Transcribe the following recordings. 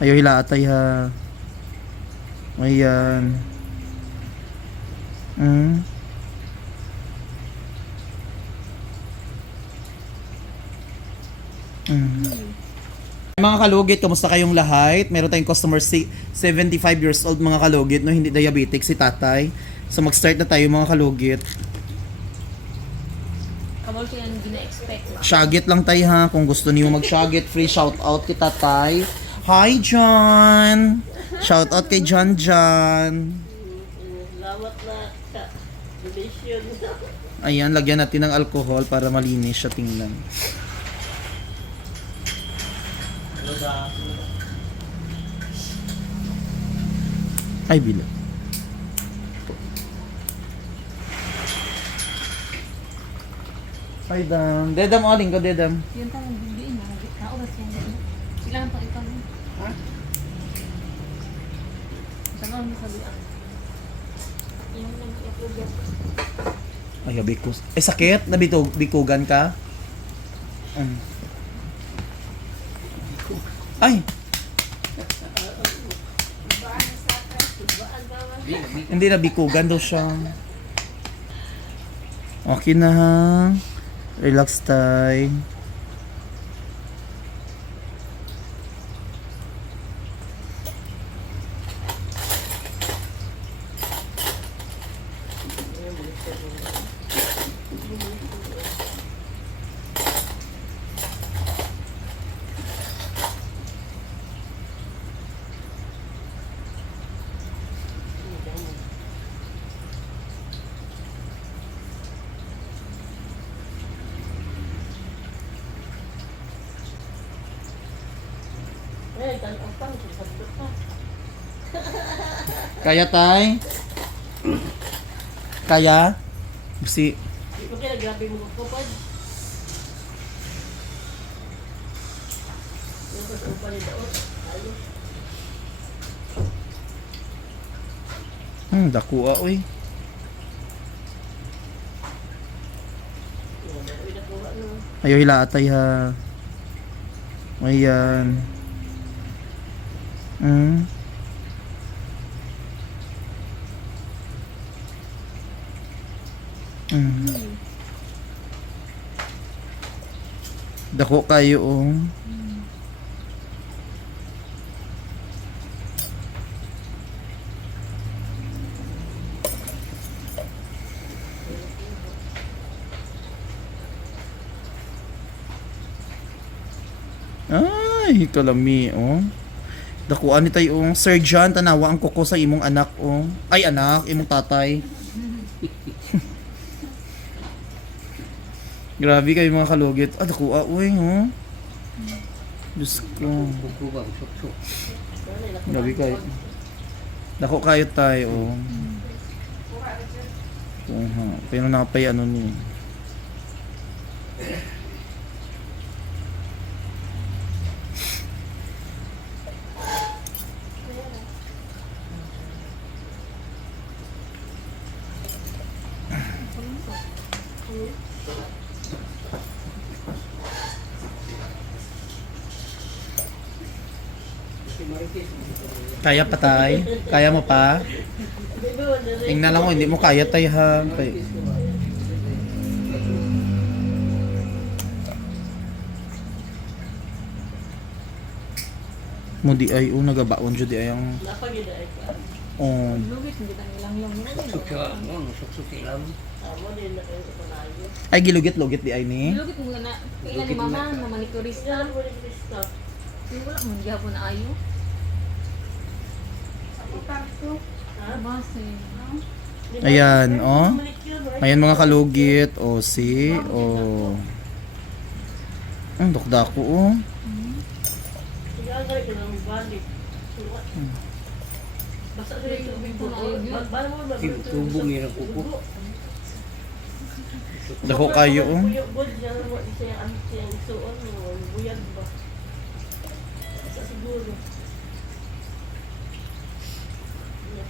Ayaw hila atay ha. Ayan. Mm. Mm. Mga kalugit, kumusta kayong lahat? Meron tayong customer si 75 years old mga kalugit, no? Hindi diabetic si tatay. So mag-start na tayo mga kalugit. Kamol ko yan gina-expect. Shagit lang tayo ha. Kung gusto niyo mag-shagit, free shout out kay tatay. Hi John! Shout out kay John John. Salamat na sa donation. Ayan, lagyan natin ng alcohol para malinis siya tingnan. Ay, bila. Ay, dam. Dedam, oling ko, dedam. Yun tayo bibiin na. Kauras yan. Kailangan pa ikaw. Ha? Saan mo sabi ang Yung nag-upload yan. Ay, bikus. Eh, sakit? Nabitog, bikugan ka? Mm. Ay! Hindi na bikugan daw siya. Okay na ha. Relax tayo. Eh, ganang pang sabdo pa. Kaya tay? Kaya? Si Di ko kaya grabe mo. Ayos. Hmm, dakua oy. Ayaw hila atay ha. Ayan. Mm. Mm. Dako kayo oh. Ay, kalami oh. Dakuan ni tayo oh. Sir John, tanawa ang kuko sa imong anak oh. Ay anak, imong tatay. Grabe kayo mga kalugit. Ah, dakua uy oh. Diyos ko. Grabe kayo. Dako kayo tayo oh. Oo ha. Pero napay ano ni. Kaya pa tay? Kaya mo pa? Tingnan lang ko, hindi mo kaya tay ha. Tay. Mo di ay oh, nagabaon jud di ay ang oh. Ay gilugit-lugit di ay ni. Lugit mo na. Kailan ni mama na manikurista. Wala mo, gihapon na ayo. Ha? Base. Di ba? Ayan, oh. Ayan mga kalugit, o si, o. Ang oh. Sigagay ko ba? Tubong yun ang kuko. Dako kayo, oh. Buyo bod niya mo isa yung ano siya yung suon mo. Buyag ba? Basta siguro.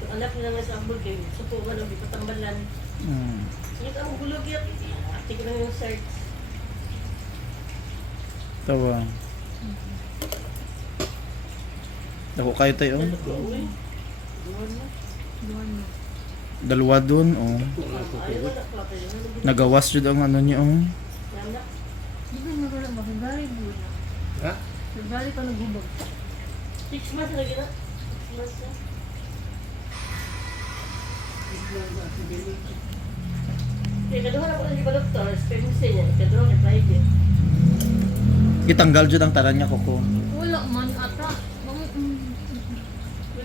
Ito, Anak nila nga sa ambul kayo. Supo ka lang, di patambalan. Hmm. Sige ka, ang gulog yan. Ate ko lang yung search. Tawa. Dako kayo tayo. oh. Uy. Duwan na. Dalawa dun, oh. Ayaw na yun. Nagawas jud ang ano niya, oh. Na. Di ba nagula ba? February buwan na. Ha? February pa naghubog. Six months lagi na. Six months na. Gitanggal jud ang taran niya, koko. Wala man ata. Mm,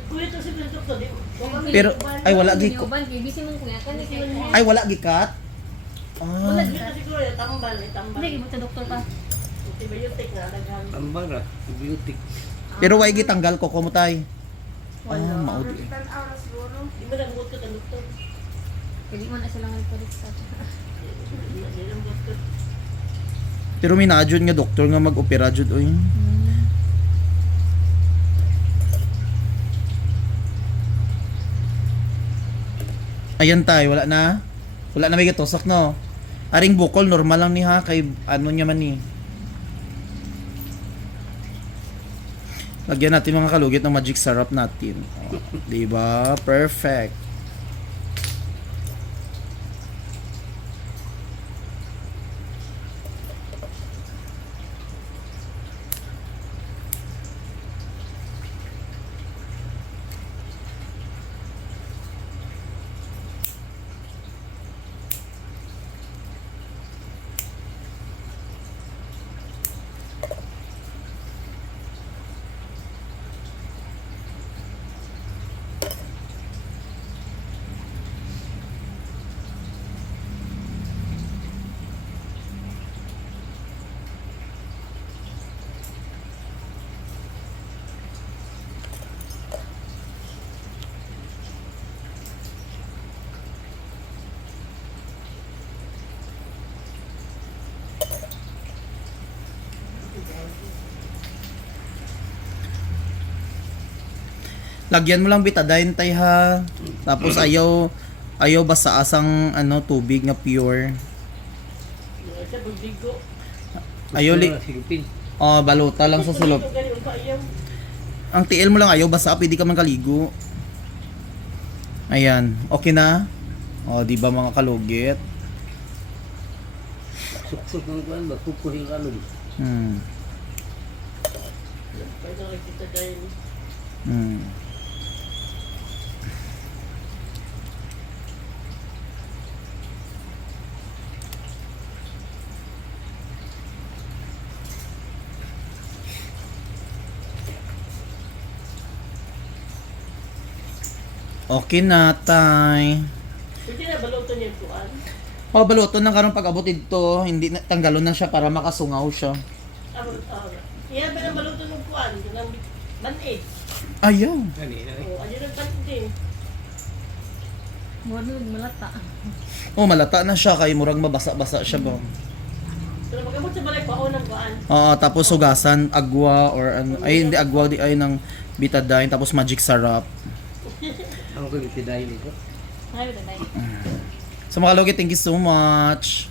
di- Wala Pero, ay wala gi ko. Ay wala gikat. Wala Ah. gi- Dito siguro tambal. eh, Tambal. Hindi, gibot sa doktor ka. Antibiotic na daghan. Ambara, antibiotic. Pero way gitanggal koko mo tay. Wala. Ah, maudi. Di mo nabuot ka. Kaya di man na sila sa sila nabuot ka. Pero may naadjud nga doktor nga mag-opera jud oy. Ayan tay, wala na. Wala na may gitusok no. Aring bukol normal lang ni ha kay ano niya man ni. Lagyan natin mga kalugit ng magic syrup natin. Oh, 'Di ba? Perfect. Lagyan mo lang betadine tay ha. Tapos ayaw ayaw basta asang ano tubig nga pure. Yung Isa buligo. Ayaw li oh, baluta lang sa ayaw. Ang TL mo lang ayaw basta pwede ka man kaligo. Ayan, okay na? Oh, di ba mga kalugit? Suksok ng kuwan ba? Kukuhin ka nun. Hmm. Hmm. Okay na, tay. Pwede na balutan yung kuan. Oh, baluton na karon pag abot dito, hindi na, tanggalon na siya para makasungaw siya. Ah, ah. Yan ba na balutan yung kuan? Yung ang banid. Ayaw. Eh. Oh, ano yung banid din? Mo malata. Oh, malata na siya kay murag mabasa-basa siya ba. Pero pag sa balay, paho ng kuan. Oo, tapos sugasan, agwa or ano, ay hindi agwa di ay ng betadine tapos magic syrup. Kulit si dahil ito. Ay. So mga logi, thank you so much.